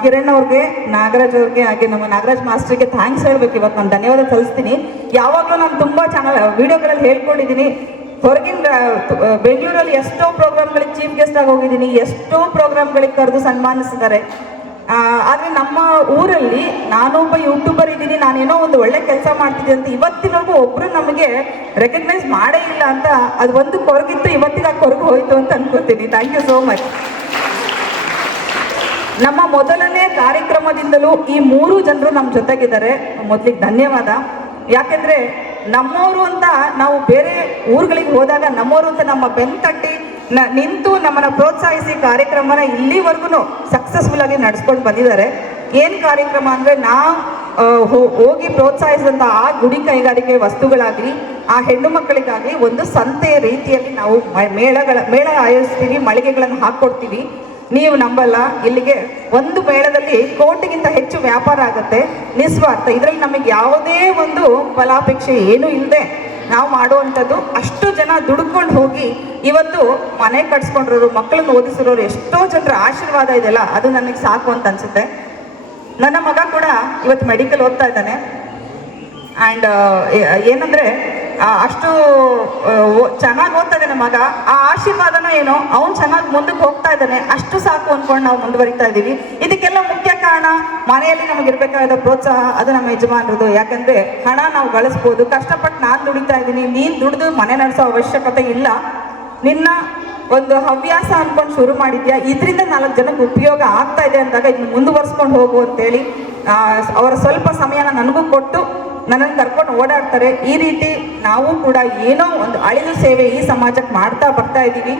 [SPEAKER 3] ಕಿರಣ್ ಅವ್ರಿಗೆ, ನಾಗರಾಜ್ ಅವ್ರಿಗೆ, ಹಾಗೆ ನಮ್ಮ ನಾಗರಾಜ್ ಮಾಸ್ಟರ್ಗೆ ಥ್ಯಾಂಕ್ಸ್ ಹೇಳ್ಬೇಕು. ಇವತ್ತು ನಾನು ಧನ್ಯವಾದ ಸಲ್ಲಿಸ್ತೀನಿ. ಯಾವಾಗಲೂ ನಾನು ತುಂಬ ಚಾನಲ್ ವಿಡಿಯೋಗಳಲ್ಲಿ ಹೇಳ್ಕೊಂಡಿದ್ದೀನಿ. ಹೊರಗಿನ ಬೆಂಗಳೂರಲ್ಲಿ ಎಷ್ಟೋ ಪ್ರೋಗ್ರಾಮ್ಗಳಿಗೆ ಚೀಫ್ ಗೆಸ್ಟ್ ಆಗಿ ಹೋಗಿದ್ದೀನಿ. ಎಷ್ಟೋ ಪ್ರೋಗ್ರಾಮ್ಗಳಿಗೆ ಕರೆದು ಸನ್ಮಾನಿಸಿದ್ದಾರೆ. ಆದ್ರೆ ನಮ್ಮ ಊರಲ್ಲಿ ನಾನೊಬ್ಬ ಯೂಟ್ಯೂಬರ್ ಇದ್ದೀನಿ, ನಾನೇನೋ ಒಂದು ಒಳ್ಳೆ ಕೆಲಸ ಮಾಡ್ತಿದ್ದೀನಿ ಅಂತ ಇವತ್ತಿನವರೆಗೂ ಒಬ್ರು ನಮಗೆ ರೆಕಗ್ನೈಸ್ ಮಾಡೇ ಇಲ್ಲ ಅಂತ ಅದು ಒಂದು ಕೊರಗಿತ್ತು, ಇವತ್ತಿಗೆ ಕೊರಗು ಹೋಯ್ತು ಅಂತ ಅನ್ಕೋತೀನಿ. ಥ್ಯಾಂಕ್ ಯು ಸೋ ಮಚ್ ನಮ್ಮ ಮೊದಲನೇ ಕಾರ್ಯಕ್ರಮದಿಂದಲೂ ಈ ಮೂರು ಜನರು ನಮ್ಮ ಜೊತೆಗಿದ್ದಾರೆ. ಮೊದಲಿಗೆ ಧನ್ಯವಾದ. ಯಾಕೆಂದ್ರೆ ನಮ್ಮವರು ಅಂತ ನಾವು ಬೇರೆ ಊರುಗಳಿಗೆ ಹೋದಾಗ ನಮ್ಮವರು ಅಂತ ನಮ್ಮ ಬೆನ್ ತಟ್ಟಿ ನ- ನಿಂತು ನಮ್ಮನ್ನು ಪ್ರೋತ್ಸಾಹಿಸಿ ಕಾರ್ಯಕ್ರಮನ ಇಲ್ಲಿವರೆಗೂ ಸಕ್ಸಸ್ಫುಲ್ ಆಗಿ ನಡ್ಸ್ಕೊಂಡು ಬಂದಿದ್ದಾರೆ. ಏನು ಕಾರ್ಯಕ್ರಮ ಅಂದರೆ ನಾವು ಹೋಗಿ ಪ್ರೋತ್ಸಾಹಿಸಿದಂಥ ಆ ಗುಡಿ ಕೈಗಾರಿಕೆ ವಸ್ತುಗಳಾಗಲಿ, ಆ ಹೆಣ್ಣು ಮಕ್ಕಳಿಗಾಗಲಿ ಒಂದು ಸಂತೆಯ ರೀತಿಯಲ್ಲಿ ನಾವು ಮೇಳಗಳ, ಮೇಳ ಆಯೋಜಿಸ್ತೀವಿ, ಮಳಿಗೆಗಳನ್ನು ಹಾಕ್ಕೊಡ್ತೀವಿ ನೀವು ನಂಬಲ್ಲ, ಇಲ್ಲಿಗೆ ಒಂದು ಮೇಳದಲ್ಲಿ ಕೋಟಿಗಿಂತ ಹೆಚ್ಚು ವ್ಯಾಪಾರ ಆಗುತ್ತೆ. ನಿಸ್ವಾರ್ಥ. ಇದರಲ್ಲಿ ನಮಗೆ ಯಾವುದೇ ಒಂದು ಫಲಾಪೇಕ್ಷೆ ಏನೂ ಇಲ್ಲದೆ ನಾವು ಮಾಡುವಂಥದ್ದು ಅಷ್ಟು ಜನ ದುಡ್ಕೊಂಡು ಹೋಗಿ ಇವತ್ತು ಮನೆ ಕಟ್ಸ್ಕೊಂಡಿರೋರು, ಮಕ್ಕಳನ್ನ ಓದಿಸಿರೋರು ಎಷ್ಟೋ ಜನರ ಆಶೀರ್ವಾದ ಇದೆಯಲ್ಲ, ಅದು ನನಗೆ ಸಾಕು ಅಂತ ಅನ್ಸುತ್ತೆ. ನನ್ನ ಮಗ ಕೂಡ ಇವತ್ತು ಮೆಡಿಕಲ್ ಓದ್ತಾ ಇದ್ದಾನೆ. ಆ್ಯಂಡ್ ಏನಂದ್ರೆ ಅಷ್ಟು ಚೆನ್ನಾಗಿ ಓದ್ತಾ ಇದ್ದಾನೆ ಮಗ. ಆ ಆಶೀರ್ವಾದನ ಏನೋ? ಅವ್ನು ಚೆನ್ನಾಗಿ ಮುಂದಕ್ಕೆ ಹೋಗ್ತಾ ಇದ್ದಾನೆ. ಅಷ್ಟು ಸಾಕು ಅಂದ್ಕೊಂಡು ನಾವು ಮುಂದುವರಿತಾ ಇದ್ದೀವಿ. ಇದಕ್ಕೆಲ್ಲ ಮುಖ್ಯ ಕಾರಣ, ಮನೆಯಲ್ಲಿ ನಮಗೆ ಇರಬೇಕಾದ ಪ್ರೋತ್ಸಾಹ, ಅದು ನಮ್ಮ ಯಜಮಾನರದು ಯಾಕಂದ್ರೆ, ಹಣ ನಾವು ಗಳಿಸ್ಬೋದು. ಕಷ್ಟಪಟ್ಟು ನಾನು ದುಡಿತಾ ಇದ್ದೀನಿ. ನೀನು ದುಡಿದು ಮನೆ ನಡೆಸೋ ಅವಶ್ಯಕತೆ ಇಲ್ಲ. ನಿನ್ನ ಒಂದು ಹವ್ಯಾಸ ಅಂದ್ಕೊಂಡು ಶುರು ಮಾಡಿದ್ಯಾ? ಇದರಿಂದ ನಾಲ್ಕು ಜನಕ್ಕೆ ಉಪಯೋಗ ಆಗ್ತಾ ಇದೆ ಅಂದಾಗ ಇದನ್ನ ಮುಂದುವರ್ಸ್ಕೊಂಡು ಹೋಗು ಅಂತೇಳಿ ಅವರ ಸ್ವಲ್ಪ ಸಮಯನ ನನಗೂ ಕೊಟ್ಟು ನನ್ನನ್ನು ಕರ್ಕೊಂಡು ಓಡಾಡ್ತಾರೆ. ಈ ರೀತಿ ನಾವು ಕೂಡ ಏನೋ ಒಂದು ಅಳಿಲು ಸೇವೆ ಈ ಸಮಾಜಕ್ಕೆ ಮಾಡ್ತಾ ಬರ್ತಾ ಇದ್ದೀವಿ.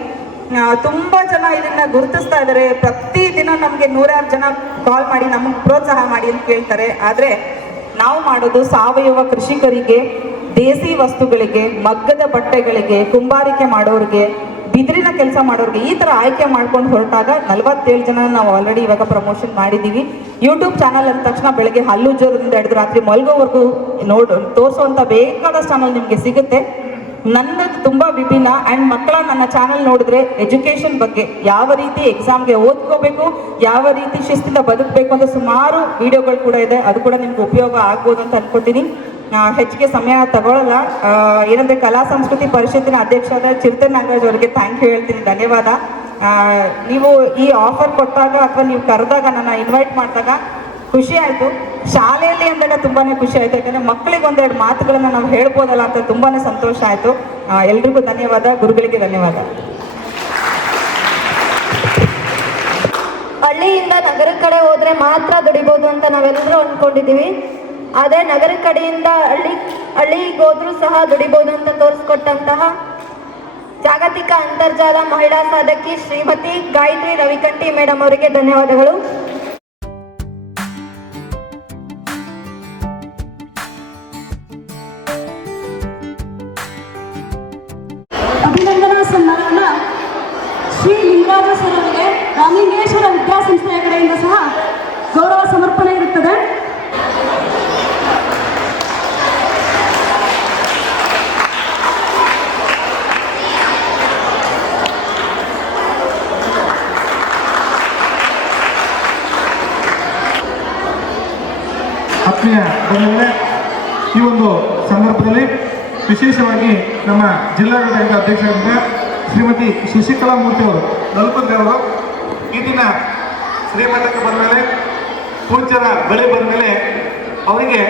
[SPEAKER 3] ತುಂಬ ಜನ ಇದನ್ನ ಗುರುತಿಸ್ತಾ ಇದ್ದಾರೆ. ಪ್ರತಿ ದಿನ ನಮಗೆ ನೂರಾರು ಜನ ಕಾಲ್ ಮಾಡಿ ನಮಗೆ ಪ್ರೋತ್ಸಾಹ ಮಾಡಿ ಅಂತ ಕೇಳ್ತಾರೆ. ಆದರೆ ನಾವು ಮಾಡೋದು ಸಾವಯವ ಕೃಷಿಕರಿಗೆ, ದೇಸಿ ವಸ್ತುಗಳಿಗೆ, ಮಗ್ಗದ ಬಟ್ಟೆಗಳಿಗೆ, ಕುಂಬಾರಿಕೆ ಮಾಡೋರಿಗೆ ಬಿದಿರಿನ ಕೆಲಸ ಮಾಡೋರಿಗೆ ಈ ತರ ಆಯ್ಕೆ ಮಾಡ್ಕೊಂಡು ಹೊರಟಾಗ ನಲವತ್ತೇಳು ಜನ ನಾವು ಆಲ್ರೆಡಿ ಇವಾಗ ಪ್ರಮೋಷನ್ ಮಾಡಿದ್ದೀವಿ ಯೂಟ್ಯೂಬ್ ಚಾನಲ್ ಅಂದ ತಕ್ಷಣ ಬೆಳಗ್ಗೆ ಹಲ್ಲು ಜೋರದಿಂದ ಹಿಡಿದು ರಾತ್ರಿ ಮಲ್ಗೋವರೆಗೂ ನೋಡ್ ತೋರಿಸುವಂಥ ಬೇಕಾದ ಚಾನಲ್ ನಿಮಗೆ ಸಿಗುತ್ತೆ. ನನ್ನದು ತುಂಬಾ ವಿಭಿನ್ನ ಆ್ಯಂಡ್ ಮಕ್ಕಳ ನನ್ನ ಚಾನಲ್ ನೋಡಿದ್ರೆ ಎಜುಕೇಶನ್ ಬಗ್ಗೆ ಯಾವ ರೀತಿ ಎಕ್ಸಾಮ್ಗೆ ಓದ್ಕೋಬೇಕು, ಯಾವ ರೀತಿ ಶಿಸ್ತಿಂದ ಬದುಕಬೇಕು ಅಂತ ಸುಮಾರು ವಿಡಿಯೋಗಳು ಕೂಡ ಇದೆ. ಅದು ಕೂಡ ನಿಮ್ಗೆ ಉಪಯೋಗ ಆಗ್ಬೋದು ಅಂತ ಅನ್ಕೋತೀನಿ. ಹೆಚ್ಚಿಗೆ ಸಮಯ ತಗೊಳ್ಳಲ್ಲ ಏನಂದ್ರೆ ಕಲಾ ಸಂಸ್ಕೃತಿ ಪರಿಷತ್ತಿನ ಅಧ್ಯಕ್ಷರಾದ ಚಿರತೆ ನಾಗರಾಜ್ ಅವರಿಗೆ ಥ್ಯಾಂಕ್ ಯು ಹೇಳ್ತೀನಿ. ಧನ್ಯವಾದ. ನೀವು ಈ ಆಫರ್ ಕೊಟ್ಟಾಗ ಅಥವಾ ನೀವು ಕರೆದಾಗ ನನ್ನ ಇನ್ವೈಟ್ ಮಾಡಿದಾಗ ಖುಷಿ ಆಯ್ತು. ಶಾಲೆಯಲ್ಲಿ ಅಂದಾಗ ತುಂಬಾನೇ ಖುಷಿ ಆಯ್ತು. ಯಾಕಂದ್ರೆ ಮಕ್ಕಳಿಗೆ ಒಂದೆರಡು ಮಾತುಗಳನ್ನು ನಾವು ಹೇಳ್ಬೋದಲ್ಲ ಅಂತ ತುಂಬಾನೇ ಸಂತೋಷ ಆಯ್ತು. ಎಲ್ರಿಗೂ ಧನ್ಯವಾದ. ಗುರುಗಳಿಗೆ ಧನ್ಯವಾದ.
[SPEAKER 4] ಹಳ್ಳಿಯಿಂದ ನಗರ ಕಡೆ ಹೋದ್ರೆ ಮಾತ್ರ ದುಡಿಬೋದು ಅಂತ ನಾವೆಲ್ಲರೂ ಅಂದ್ಕೊಂಡಿದ್ದೀವಿ ಅದೇ ನಗರ ಕಡೆಯಿಂದ ಹಳ್ಳಿ, ಹಳ್ಳಿಗೋದ್ರೂ ಸಹ ದುಡಿಬೋದು ಅಂತ ತೋರಿಸ್ಕೊಟ್ಟಂತಹ ಜಾಗತಿಕ ಅಂತರ್ಜಾಲ ಮಹಿಳಾ ಸಾಧಕಿ ಶ್ರೀಮತಿ ಗಾಯತ್ರಿ ರವಿಕಂಠಿ ಮೇಡಮ್ ಅವರಿಗೆ ಧನ್ಯವಾದಗಳು.
[SPEAKER 5] ಆತ್ಮೀಯ ಬಂಧುಗಳೇ ಈ ಒಂದು ಸಂದರ್ಭದಲ್ಲಿ ವಿಶೇಷವಾಗಿ ನಮ್ಮ ಜಿಲ್ಲಾಡಳಿತ ಅಧ್ಯಕ್ಷರಾದ ಶ್ರೀಮತಿ ಶಶಿಕಲಾ ಮೂರ್ತಿ ಅವರು ನಲ್ಕುಂದಿ ಅವರು ಈ ದಿನ ಶ್ರೀಮಠಕ್ಕೆ ಬಂದ ಮೇಲೆ ಪೂಜ್ಯರ ಬಳಿ ಬಂದ ಅವರಿಗೆ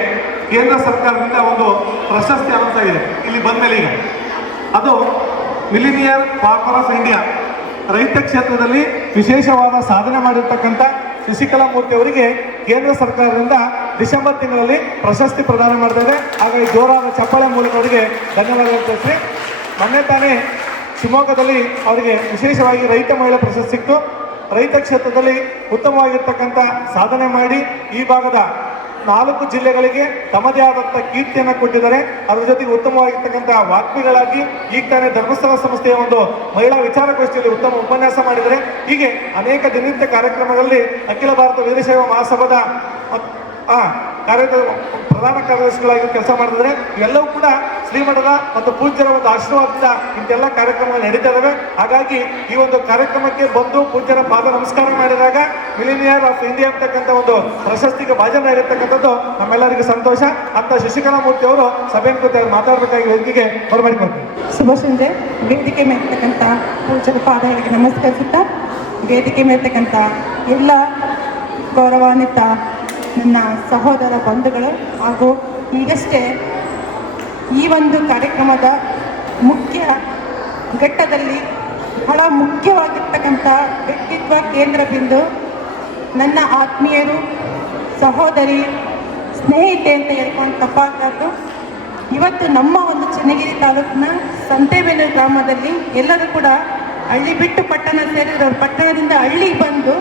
[SPEAKER 5] ಕೇಂದ್ರ ಸರ್ಕಾರದಿಂದ ಒಂದು ಪ್ರಶಸ್ತಿ ಇದೆ. ಇಲ್ಲಿ ಬಂದ ಮೇಲೆ ಈಗ ಅದು ಮಿಲಿನಿಯರ್ ಫಾರ್ಮರ್ ಆಫ್ ಇಂಡಿಯಾ ರೈತ ಕ್ಷೇತ್ರದಲ್ಲಿ ವಿಶೇಷವಾದ ಸಾಧನೆ ಮಾಡಿರ್ತಕ್ಕಂಥ ಶಶಿಕಲಾ ಮೂರ್ತಿ ಅವರಿಗೆ ಕೇಂದ್ರ ಸರ್ಕಾರದಿಂದ ಡಿಸೆಂಬರ್ ತಿಂಗಳಲ್ಲಿ ಪ್ರಶಸ್ತಿ ಪ್ರದಾನ ಮಾಡಿದ್ದಾರೆ ಹಾಗಾಗಿ ಜೋರಾದ ಚಪ್ಪಾಳೆ ಮೂಲಕ ಅವರಿಗೆ ಧನ್ಯವಾದಗಳು ತಿಳಿಸಿ ಮೊನ್ನೆ ತಾನೇ ಶಿವಮೊಗ್ಗದಲ್ಲಿ ಅವರಿಗೆ ವಿಶೇಷವಾಗಿ ರೈತ ಮಹಿಳಾ ಪ್ರಶಸ್ತಿ ಸಿಕ್ತು. ರೈತ ಕ್ಷೇತ್ರದಲ್ಲಿ ಉತ್ತಮವಾಗಿರ್ತಕ್ಕಂಥ ಸಾಧನೆ ಮಾಡಿ ಈ ಭಾಗದ ನಾಲ್ಕು ಜಿಲ್ಲೆಗಳಿಗೆ ತಮ್ಮದೇ ಆದಂತಹ ಕೀರ್ತಿಯನ್ನು ಕೊಟ್ಟಿದ್ದಾರೆ. ಅದರ ಜೊತೆಗೆ ಉತ್ತಮವಾಗಿರ್ತಕ್ಕಂತಹ ವಾಗ್ಮಿಗಳಾಗಿ ಈಗ ತಾನೇ ಧರ್ಮಸ್ಥಳ ಸಂಸ್ಥೆಯ ಒಂದು ಮಹಿಳಾ ವಿಚಾರಗೋಷ್ಠಿಯಲ್ಲಿ ಉತ್ತಮ ಉಪನ್ಯಾಸ ಮಾಡಿದರೆ ಹೀಗೆ ಅನೇಕ ದಿನನಿತ್ಯ ಕಾರ್ಯಕ್ರಮಗಳಲ್ಲಿ ಅಖಿಲ ಭಾರತ ವೀರಶೈವ ಮಹಾಸಭಾದ ಕಾರ್ಯದ ಪ್ರಧಾನ ಕಾರ್ಯದರ್ಶಿಗಳಾಗಿ ಕೆಲಸ ಮಾಡಿದರೆ ಇವೆಲ್ಲವೂ ಕೂಡ ಶ್ರೀಮಠದ ಮತ್ತು ಪೂಜ್ಯರ ಒಂದು ಆಶೀರ್ವಾದದಿಂದ ಇಂತೆಲ್ಲ ಕಾರ್ಯಕ್ರಮಗಳು ನಡೀತಾ ಇದಾವೆ. ಹಾಗಾಗಿ ಈ ಒಂದು ಕಾರ್ಯಕ್ರಮಕ್ಕೆ ಬಂದು ಪೂಜ್ಯರ ಪಾದ ನಮಸ್ಕಾರ ಮಾಡಿದಾಗ ಮಿಲಿನಿಯರ್ ಆಫ್ ಇಂಡಿಯಾ ಅಂತಕ್ಕಂಥ ಒಂದು ಪ್ರಶಸ್ತಿಗೆ ಭಾಜನಾಗಿರ್ತಕ್ಕಂಥದ್ದು ನಮ್ಮೆಲ್ಲರಿಗೂ ಸಂತೋಷ. ಅಂತ ಶಶಿಕಲಾ ಮೂರ್ತಿ ಅವರು ಸಭೆಯನ್ನು ಕುರಿತಾಗಿ ಮಾತಾಡಬೇಕಾಗಿ ವೇದಿಕೆಗೆ ಬರಮಾಡಿಕೊಡ್ತೀನಿ
[SPEAKER 6] ಶುಭ ಸಂಜೆ ವೇದಿಕೆ ಮೇಲಿರ್ತಕ್ಕಂಥ ಪೂಜ್ಯರ ಪಾದಗಳಿಗೆ ನಮಸ್ಕರಿಸುತ್ತಾ, ವೇದಿಕೆ ಮೇಲಿರ್ತಕ್ಕಂಥ ಎಲ್ಲ ಗೌರವಾನ್ವಿತ ನನ್ನ ಸಹೋದರ ಬಂಧುಗಳು ಹಾಗೂ ಈಗಷ್ಟೇ ಈ ಒಂದು ಕಾರ್ಯಕ್ರಮದ ಮುಖ್ಯ ಘಟ್ಟದಲ್ಲಿ ಬಹಳ ಮುಖ್ಯವಾಗಿರ್ತಕ್ಕಂಥ ವ್ಯಕ್ತಿತ್ವ ಕೇಂದ್ರ ಬಿಂದು ನನ್ನ ಆತ್ಮೀಯರು, ಸಹೋದರಿ, ಸ್ನೇಹಿತೆ ಅಂತ ಹೇಳ್ಕೊಂಡು ತಪ್ಪಾಗದ್ದು ಇವತ್ತು ನಮ್ಮ ಒಂದು ಚನ್ನಗಿರಿ ತಾಲೂಕಿನ ಸಂತೆಬೆನೂರು ಗ್ರಾಮದಲ್ಲಿ ಎಲ್ಲರೂ ಕೂಡ ಹಳ್ಳಿ ಬಿಟ್ಟು ಪಟ್ಟಣ ಸೇರಿದವರು ಪಟ್ಟಣದಿಂದ ಹಳ್ಳಿಗೆ ಬಂದು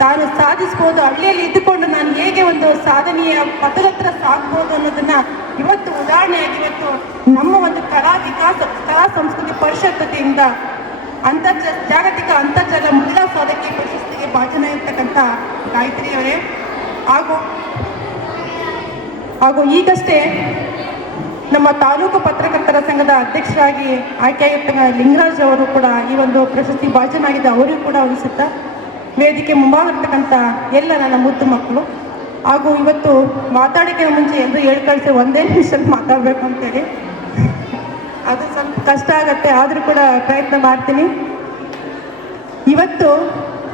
[SPEAKER 6] ತಾನು ಸಾಧಿಸ್ಬೋದು, ಹಳ್ಳಿಯಲ್ಲಿ ಇದ್ದುಕೊಂಡು ನಾನು ಹೇಗೆ ಒಂದು ಸಾಧನೆಯ ಪಥದತ್ರ ಸಾಗ್ಬೋದು ಅನ್ನೋದನ್ನ ಇವತ್ತು ಉದಾಹರಣೆಯಾಗಿ ಇವತ್ತು ನಮ್ಮ ಒಂದು ಕಲಾ ವಿಕಾಸ, ಕಲಾ ಸಂಸ್ಕೃತಿ ಪರಿಷತ್ತಿಯಿಂದ ಅಂತ ಜಾಗತಿಕ ಅಂತರ್ಜಾಲ ಮಹಿಳಾ ಸಾಧಕಿ ಪ್ರಶಸ್ತಿಗೆ ಭಾಜನ ಇರ್ತಕ್ಕಂಥ ಗಾಯತ್ರಿ ಅವರೇ. ಹಾಗೂ ಹಾಗೂ ಈಗಷ್ಟೇ ನಮ್ಮ ತಾಲೂಕು ಪತ್ರಕರ್ತರ ಸಂಘದ ಅಧ್ಯಕ್ಷರಾಗಿ ಆಯ್ಕೆಯಾಗಿರ್ತಕ್ಕ ಲಿಂಗರಾಜ್ ಅವರು ಕೂಡ ಈ ಒಂದು ಪ್ರಶಸ್ತಿ ಭಾಜನಾಗಿದ್ದ ಅವರಿಗೂ ಕೂಡ ಉಳಿಸುತ್ತಾ ವೇದಿಕೆ ಮುಂಬಾಗಿರ್ತಕ್ಕಂಥ ಎಲ್ಲ ನನ್ನ ಮುದ್ದು ಮಕ್ಕಳು. ಹಾಗೂ ಇವತ್ತು ಮಾತಾಡಿಕೆ ಮುಂಚೆ ಎಲ್ಲರೂ ಹೇಳಿ ಕಳಿಸಿ ಒಂದೇ ನಿಮಿಷದಲ್ಲಿ ಮಾತಾಡಬೇಕು ಅಂತೇಳಿ ಅದು ಸ್ವಲ್ಪ ಕಷ್ಟ ಆಗತ್ತೆ, ಆದರೂ ಕೂಡ ಪ್ರಯತ್ನ ಮಾಡ್ತೀನಿ. ಇವತ್ತು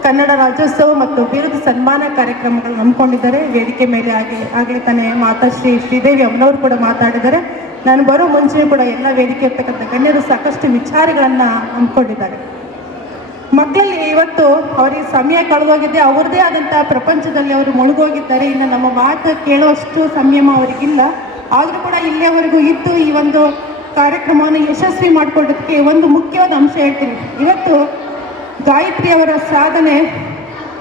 [SPEAKER 6] ಕನ್ನಡ ರಾಜ್ಯೋತ್ಸವ ಮತ್ತು ಬಿರುದು ಸನ್ಮಾನ ಕಾರ್ಯಕ್ರಮಗಳು ನಂಬಿಕೊಂಡಿದ್ದಾರೆ ವೇದಿಕೆ ಮೇಲೆ ಹಾಗೆ, ಆಗಲೇ ತಾನೇ ಮಾತಾಶ್ರೀ ಶ್ರೀದೇವಿ ಅಮ್ಮನವರು ಕೂಡ ಮಾತಾಡಿದ್ದಾರೆ. ನಾನು ಬರೋ ಮುಂಚೆ ಕೂಡ ಎಲ್ಲ ವೇದಿಕೆ ಇರ್ತಕ್ಕಂಥ ಗಣ್ಯರು ಸಾಕಷ್ಟು ವಿಚಾರಗಳನ್ನು ಹಮ್ಮಿಕೊಂಡಿದ್ದಾರೆ. ಮಕ್ಕಳಲ್ಲಿ ಇವತ್ತು ಅವರಿಗೆ ಸಮಯ ಕಳೆದೋಗಿದೆ, ಅವ್ರದ್ದೇ ಆದಂಥ ಪ್ರಪಂಚದಲ್ಲಿ ಅವರು ಮುಳುಗೋಗಿದ್ದಾರೆ. ಇನ್ನು ನಮ್ಮ ಮಾತು ಕೇಳೋಷ್ಟು ಸಂಯಮ ಅವರಿಗಿಲ್ಲ. ಆದರೂ ಕೂಡ ಇಲ್ಲಿಯವರೆಗೂ ಇದ್ದು ಈ ಒಂದು ಕಾರ್ಯಕ್ರಮವನ್ನು ಯಶಸ್ವಿ ಮಾಡಿಕೊಳ್ಳೋದಕ್ಕೆ ಒಂದು ಮುಖ್ಯವಾದ ಅಂಶ ಹೇಳ್ತೀನಿ. ಇವತ್ತು ಗಾಯತ್ರಿ ಅವರ ಸಾಧನೆ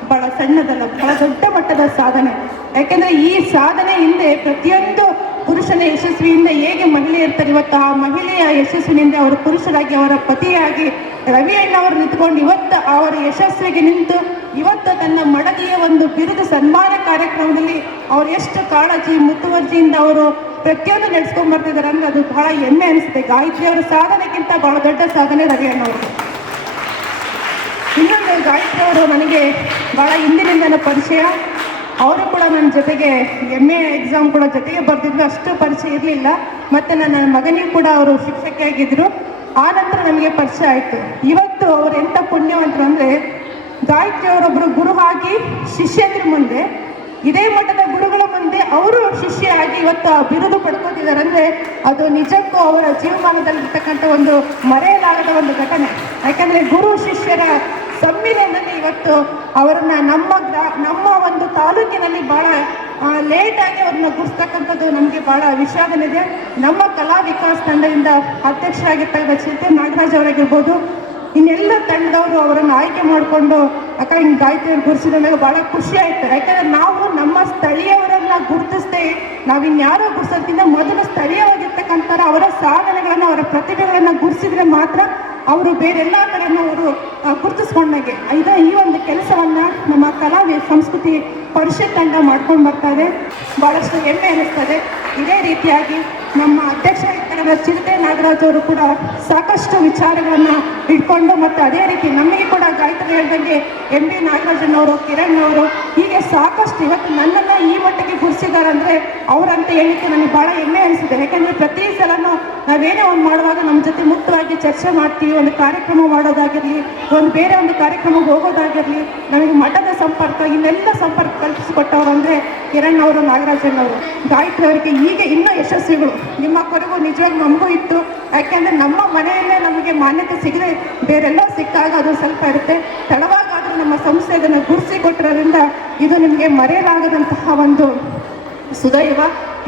[SPEAKER 6] ಬಹಳ ಸಣ್ಣದಲ್ಲ, ಬಹಳ ದೊಡ್ಡ ಮಟ್ಟದ ಸಾಧನೆ. ಯಾಕೆಂದರೆ ಈ ಸಾಧನೆ ಹಿಂದೆ ಪ್ರತಿಯೊಂದು ಪುರುಷನ ಯಶಸ್ವಿಯಿಂದ ಹೇಗೆ ಮಹಿಳೆ ಇರ್ತಾರೆ, ಇವತ್ತು ಆ ಮಹಿಳೆಯ ಯಶಸ್ವಿನಿಂದ ಅವರು ಪುರುಷರಾಗಿ ಅವರ ಪತಿಯಾಗಿ ರವಿ ಅಣ್ಣವರು ನಿಂತ್ಕೊಂಡು ಇವತ್ತು ಅವರ ಯಶಸ್ವಿಗೆ ನಿಂತು ಇವತ್ತು ತನ್ನ ಮಡದಿಯ ಒಂದು ಬಿರುದು ಸನ್ಮಾನ ಕಾರ್ಯಕ್ರಮದಲ್ಲಿ ಅವರು ಎಷ್ಟು ಕಾಳಜಿ, ಮುತುವರ್ಜಿಯಿಂದ ಅವರು ಪ್ರತಿಯೊಂದು ನಡೆಸ್ಕೊಂಡ್ ಬರ್ತಿದ್ದಾರೆ ಅಂದ್ರೆ ಅದು ಬಹಳ ಹೆಮ್ಮೆ ಅನಿಸುತ್ತೆ. ಗಾಯತ್ರಿಯವರ ಸಾಧನೆಗಿಂತ ಬಹಳ ದೊಡ್ಡ ಸಾಧನೆ ರವಿ ಅವರು ಇನ್ನೊಂದು ಗಾಯತ್ರಿ ಅವರು ನನಗೆ ಬಹಳ ಹಿಂದಿನಿಂದನ ಪರಿಚಯ. ಅವರು ಕೂಡ ನನ್ನ ಜೊತೆಗೆ ಎಂ ಎ ಎಕ್ಸಾಮ್ ಕೂಡ ಜೊತೆಗೆ ಬರೆದಿದ್ರು. ಅಷ್ಟು ಪರಿಚಯ ಇರಲಿಲ್ಲ. ಮತ್ತು ನನ್ನ ಮಗನಿಗೆ ಕೂಡ ಅವರು ಶಿಕ್ಷಕಿಯಾಗಿದ್ದರು ಆ ನಂತರ ನಮಗೆ ಪರಿಚಯ ಆಯಿತು. ಇವತ್ತು ಅವರು ಎಂಥ ಪುಣ್ಯವಂತರು ಅಂದರೆ ಗಾಯತ್ರಿ ಅವರೊಬ್ಬರು ಗುರು ಆಗಿ ಶಿಷ್ಯಂದ್ರ ಮುಂದೆ, ಇದೇ ಮಠದ ಗುರುಗಳ ಮುಂದೆ ಅವರು ಶಿಷ್ಯ ಇವತ್ತು ಬಿರುದು ಪಡ್ಕೋತಿದ್ದಾರೆ ಅಂದರೆ ಅದು ನಿಜಕ್ಕೂ ಅವರ ಜೀವಮಾನದಲ್ಲಿರ್ತಕ್ಕಂಥ ಒಂದು ಮರೆಯಲಾಗದ ಒಂದು ಘಟನೆ. ಯಾಕಂದರೆ ಗುರು ಶಿಷ್ಯರ ಸಮ್ಮಿಲನದಲ್ಲಿ ಇವತ್ತು ಅವರನ್ನು ನಮ್ಮ ಗ್ರಾ, ನಮ್ಮ ಒಂದು ತಾಲೂಕಿನಲ್ಲಿ ಭಾಳ ಲೇಟಾಗಿ ಅವ್ರನ್ನ ಗುರ್ಸ್ತಕ್ಕಂಥದ್ದು ನಮಗೆ ಭಾಳ ವಿಷಾದನಿದೆ ನಮ್ಮ ಕಲಾ ವಿಕಾಸ್ ತಂಡದಿಂದ ಅಧ್ಯಕ್ಷರಾಗಿರ್ತಕ್ಕಂಥ ಚಿಂತೆ ನಾಗರಾಜ್ ಅವರಾಗಿರ್ಬೋದು, ಇನ್ನೆಲ್ಲ ತಂಡದವರು ಅವರನ್ನು ಆಯ್ಕೆ ಮಾಡಿಕೊಂಡು, ಅಕ್ಕ, ಹಿಂಗೆ ಗಾಯತ್ರಿ ಗುರುಸಿದ ಮೇಲೆ ಭಾಳ ಖುಷಿ ಆಯ್ತು. ಯಾಕಂದ್ರೆ ನಾವು ನಮ್ಮ ಸ್ಥಳೀಯವರನ್ನ ಗುರುತಿಸ್ತೇ ನಾವು ಇನ್ಯಾರೋ ಗುರುಸೋದ್ಕಿಂತ ಮೊದಲು ಸ್ಥಳೀಯವಾಗಿರ್ತಕ್ಕಂಥ ಅವರ ಸಾಧನೆಗಳನ್ನು, ಅವರ ಪ್ರತಿಭೆಗಳನ್ನು ಗುರುಸಿದ್ರೆ ಮಾತ್ರ ಅವರು ಬೇರೆಲ್ಲ ಕಡೆನೂ ಅವರು ಗುರುತಿಸ್ಕೊಂಡಾಗೆ. ಇದು ಈ ಒಂದು ಕೆಲಸವನ್ನ ನಮ್ಮ ಕಲಾವಿ ಸಂಸ್ಕೃತಿ ಪರಿಷತ್ ತಂಡ ಮಾಡ್ಕೊಂಡು ಬರ್ತಾರೆ. ಭಾಳಷ್ಟು ಹೆಮ್ಮೆ ಅನಿಸ್ತದೆ ಇದೇ ರೀತಿಯಾಗಿ ನಮ್ಮ ಅಧ್ಯಕ್ಷರಾಗಿರ್ತಕ್ಕಂಥ ಚಿರತೆ ನಾಗರಾಜ್ ಅವರು ಕೂಡ ಸಾಕಷ್ಟು ವಿಚಾರಗಳನ್ನು ಇಟ್ಕೊಂಡು ಮತ್ತು ಅದೇ ರೀತಿ ನಮಗೆ ಕೂಡ ಗಾಯತ್ರಿ ಹೇಳ್ದಂಗೆ ಎಂ ಬಿ ನಾಗರಾಜನವರು ಕಿರಣ್ ಅವರು ಹೀಗೆ ಸಾಕಷ್ಟು ಇವತ್ತು ನನ್ನನ್ನು ಈ ಮಟ್ಟಿಗೆ ಗುರುಸಿದ್ದಾರೆ ಅಂದರೆ ಅವರಂತ ಹೇಳಿಕೆ ನನಗೆ ಭಾಳ ಹೆಮ್ಮೆ ಅನಿಸಿದೆ. ಯಾಕಂದರೆ ಪ್ರತಿ ಸಲನೂ ನಾವೇನೇ ಒಂದು ಮಾಡುವಾಗ ನಮ್ಮ ಜೊತೆ ಮುಕ್ತವಾಗಿ ಚರ್ಚೆ ಮಾಡ್ತೀವಿ, ಒಂದು ಕಾರ್ಯಕ್ರಮ ಮಾಡೋದಾಗಿರಲಿ, ಒಂದು ಬೇರೆ ಒಂದು ಕಾರ್ಯಕ್ರಮಕ್ಕೆ ಹೋಗೋದಾಗಿರಲಿ, ನಮಗೆ ಮಠದ ಸಂಪರ್ಕ, ಇನ್ನೆಲ್ಲ ಸಂಪರ್ಕ ಕಲ್ಪಿಸಿಕೊಟ್ಟವರು ಅಂದರೆ ಕಿರಣ್ ಅವರು, ನಾಗರಾಜನ್ ಅವರು. ಗಾಯತ್ರಿ ಅವರಿಗೆ ಹೀಗೆ ಇನ್ನೂ ಯಶಸ್ವಿಗಳು. ನಿಮ್ಮ ಕೊರಗು ನಿಜವಾಗಿ ನಮಗೂ ಇತ್ತು. ಯಾಕೆಂದರೆ ನಮ್ಮ ಮನೆಯಲ್ಲೇ ನಮಗೆ ಮಾನ್ಯತೆ ಸಿಗದೆ ಬೇರೆಲ್ಲೋ ಸಿಕ್ಕಾಗ ಅದು ಸ್ವಲ್ಪ ಇರುತ್ತೆ. ತಡವಾಗಾದರೂ ನಮ್ಮ ಸಂಸ್ಥೆ ಅದನ್ನು ಗುರುಸಿ ಕೊಟ್ಟಿರೋದ್ರಿಂದ ಇದು ನಿಮಗೆ ಮರೆಯಲಾಗದಂತಹ ಒಂದು ಸುದೈವ.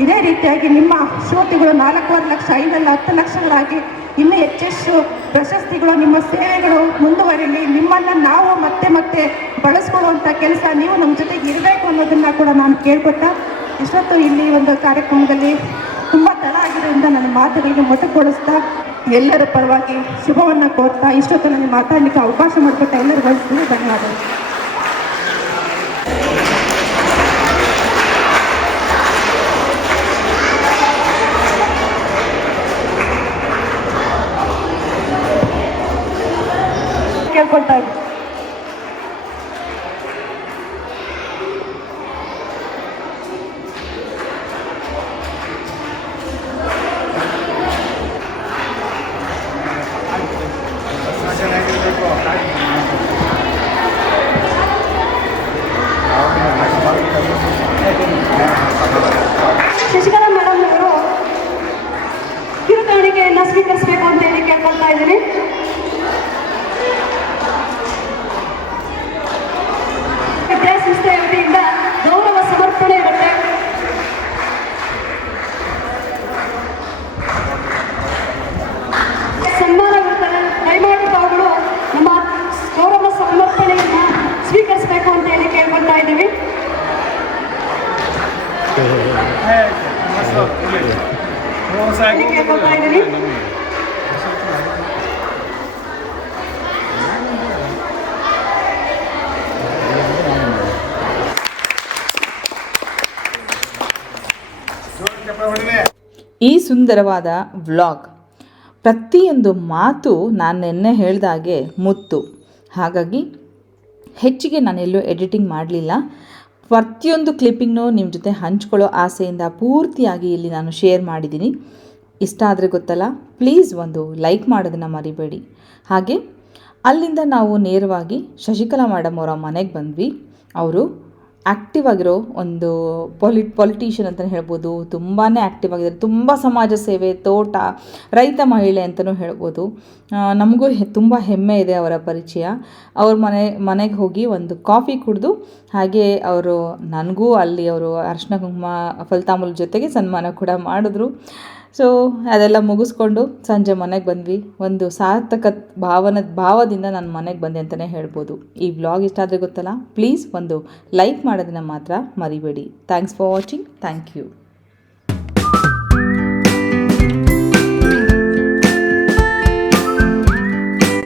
[SPEAKER 6] ಇದೇ ರೀತಿಯಾಗಿ ನಿಮ್ಮ ಶ್ರೋತಿಗಳು ನಾಲ್ಕೂವರೆ ಲಕ್ಷ, ಐದಲ್ಲ ಹತ್ತು ಲಕ್ಷಗಳಾಗಿ ಇನ್ನೂ ಹೆಚ್ಚೆಷ್ಟು ಪ್ರಶಸ್ತಿಗಳು, ನಿಮ್ಮ ಸೇವೆಗಳು ಮುಂದುವರಿಲಿ. ನಿಮ್ಮನ್ನು ನಾವು ಮತ್ತೆ ಮತ್ತೆ ಬಳಸ್ಕೊಳ್ಳುವಂಥ ಕೆಲಸ ನೀವು ನಮ್ಮ ಜೊತೆಗೆ ಇರಬೇಕು ಅನ್ನೋದನ್ನು ಕೂಡ ನಾನು ಕೇಳ್ಕೊತಾ ಇಷ್ಟೊತ್ತು ಇಲ್ಲಿ ಒಂದು ಕಾರ್ಯಕ್ರಮದಲ್ಲಿ ತುಂಬ ತಡ ಆಗಿರೋದ್ರಿಂದ ನನ್ನ ಮಾತುಗಳಿಗೆ ಕೊಡಿಸ್ತಾ ಎಲ್ಲರ ಪರವಾಗಿ ಶುಭವನ್ನು ಕೋರ್ತಾ, ಇಷ್ಟೊತ್ತು ನನಗೆ ಮಾತಾಡಲಿಕ್ಕೆ ಅವಕಾಶ ಮಾಡಿಕೊಟ್ಟ ಎಲ್ಲರಿಗೂ ಧನ್ಯವಾದಗಳು.
[SPEAKER 2] ಕೇಳ್ಕೊಳ್ತಾ ಇದ್ದೀನಿ.
[SPEAKER 7] ಈ ಸುಂದರವಾದ ವ್ಲಾಗ್ ಪ್ರತಿಯೊಂದು ಮಾತು ನಾನು ನಿನ್ನೆ ಹೇಳಿದಾಗೆ ಮುತ್ತು. ಹಾಗಾಗಿ ಹೆಚ್ಚಿಗೆ ನಾನೆಲ್ಲೂ ಎಡಿಟಿಂಗ್ ಮಾಡಲಿಲ್ಲ. ಪ್ರತಿಯೊಂದು ಕ್ಲಿಪ್ಪಿಂಗ್ನೂ ನಿಮ್ಮ ಜೊತೆ ಹಂಚ್ಕೊಳ್ಳೋ ಆಸೆಯಿಂದ ಪೂರ್ತಿಯಾಗಿ ಇಲ್ಲಿ ನಾನು ಶೇರ್ ಮಾಡಿದ್ದೀನಿ. ಇಷ್ಟ ಆದರೆ ಗೊತ್ತಲ್ಲ ಪ್ಲೀಸ್ ಒಂದು ಲೈಕ್ ಮಾಡೋದನ್ನು ಮರಿಬೇಡಿ. ಹಾಗೆ ಅಲ್ಲಿಂದ ನಾವು ನೇರವಾಗಿ ಶಶಿಕಲಾ ಮೇಡಮ್ ಅವರ ಮನೆಗೆ ಬಂದ್ವಿ. ಅವರು ಆ್ಯಕ್ಟಿವ್ ಆಗಿರೋ ಒಂದು ಪೊಲಿ ಪೊಲಿಟೀಷಿಯನ್ ಅಂತಲೇ ಹೇಳ್ಬೋದು. ತುಂಬಾ ಆ್ಯಕ್ಟಿವ್ ಆಗಿದ್ದಾರೆ. ತುಂಬ ಸಮಾಜ ಸೇವೆ, ತೋಟ, ರೈತ, ಮಹಿಳೆ ಅಂತಲೂ ಹೇಳ್ಬೋದು. ನಮಗೂ ತುಂಬ ಹೆಮ್ಮೆ ಇದೆ ಅವರ ಪರಿಚಯ. ಅವ್ರ ಮನೆ, ಮನೆಗೆ ಹೋಗಿ ಒಂದು ಕಾಫಿ ಕುಡಿದು ಹಾಗೆ ಅವರು, ನನಗೂ ಅಲ್ಲಿ ಅವರು ಅರ್ಶಿನ ಕುಂಕುಮ, ಫಲಿತಾಂಬಲ್ ಜೊತೆಗೆ ಸನ್ಮಾನ ಕೂಡ ಮಾಡಿದ್ರು. ಸೊ ಅದೆಲ್ಲ ಮುಗಿಸ್ಕೊಂಡು ಸಂಜೆ ಮನೆಗೆ ಬಂದ್ವಿ. ಒಂದು ಸಾರ್ಥಕ ಭಾವನ, ಭಾವದಿಂದ ನಾನು ಮನೆಗೆ ಬಂದೆ ಅಂತಲೇ ಹೇಳ್ಬೋದು. ಈ ವ್ಲಾಗ್ ಇಷ್ಟ ಆದರೆ ಗೊತ್ತಲ್ಲ? ಪ್ಲೀಸ್ ಒಂದು ಲೈಕ್ ಮಾಡೋದನ್ನು ಮಾತ್ರ ಮರಿಬೇಡಿ. Thanks for watching thank you